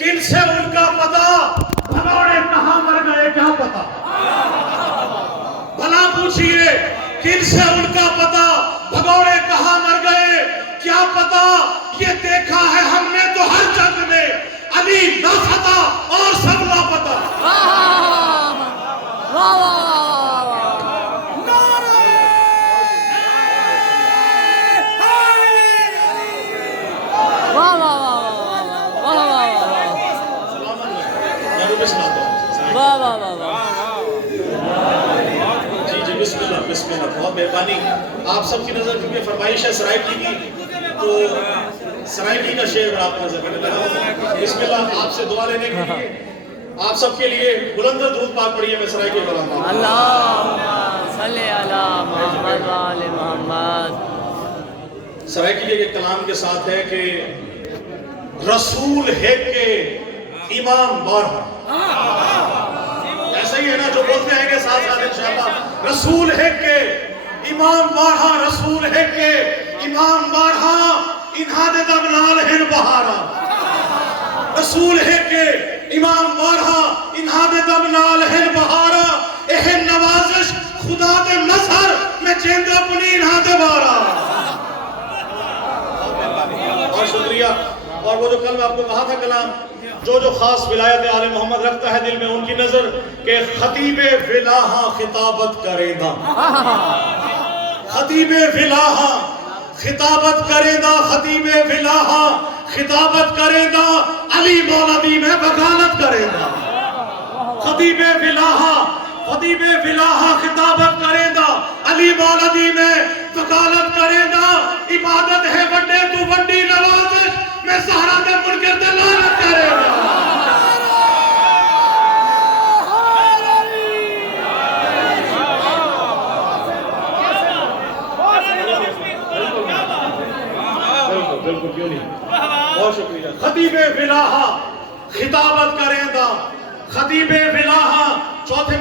किनसे उनका पता, भगौड़े कहां मर गए क्या पता। भला पूछिए किनसे उनका पता, भगौड़े कहां मर गए क्या पता। ये देखा है हमने तो हर जंग में, अली लापता और सब लापता। जी बिस्मिल्लाह बिस्मिल्लाह, बहुत मेहरबानी। आप सबकी नजर क्योंकि फरमाइश है सराइकी की, तो सराइकी का शेर पर आपकी नजर मैंने लगा। बिस्मिल्लाह, आपसे दुआ लेने के लिए आप सबके लिए बुलंद दूध पाक पढ़िए। मैं सराइकी कराता हूँ। सराइकी के कलाम के साथ है कि रसूल है के इमाम बारह। ऐसा ही है ना, जो बोलते हैं कि साथ साथ इंशाअल्लाह। रसूल है के इमाम बारह, रसूल है के इमाम बारह, इन्हा दे दम नाल हिन बहारा। रसूल है के इमाम बारह, इन्हा दे दम नाल हिन बहारा। एह नवाजिश खुदा दे मजहर में जेंदा अपनी इन्हा दे बारा। और शुक्रिया। और वो जो कल मैं आपको कहा था कलाम, जो खास विलायत आले मोहम्मद रखता है दिल में, उनकी नजर के खतीबे विलाहा खिताबत करेगा, खतीबे विलाहा खिताबत करेगा, खतीबे विलाहा खिताबत करेगा, अली मौलवी में वकालत करेगा। खतीबे विलाहा खिताबत करेगा, अली मौलवी में वकालत करेगा। इबादत है वड्डे तू वड्डी नवाजिश में सहरा दे मुनकर ते लानत करेगा। बिल्कुल क्यों नहीं, बहुत शुक्रिया। खतीबे विलाहा खिताबत करेगा, खतीबे विलाहा चौथे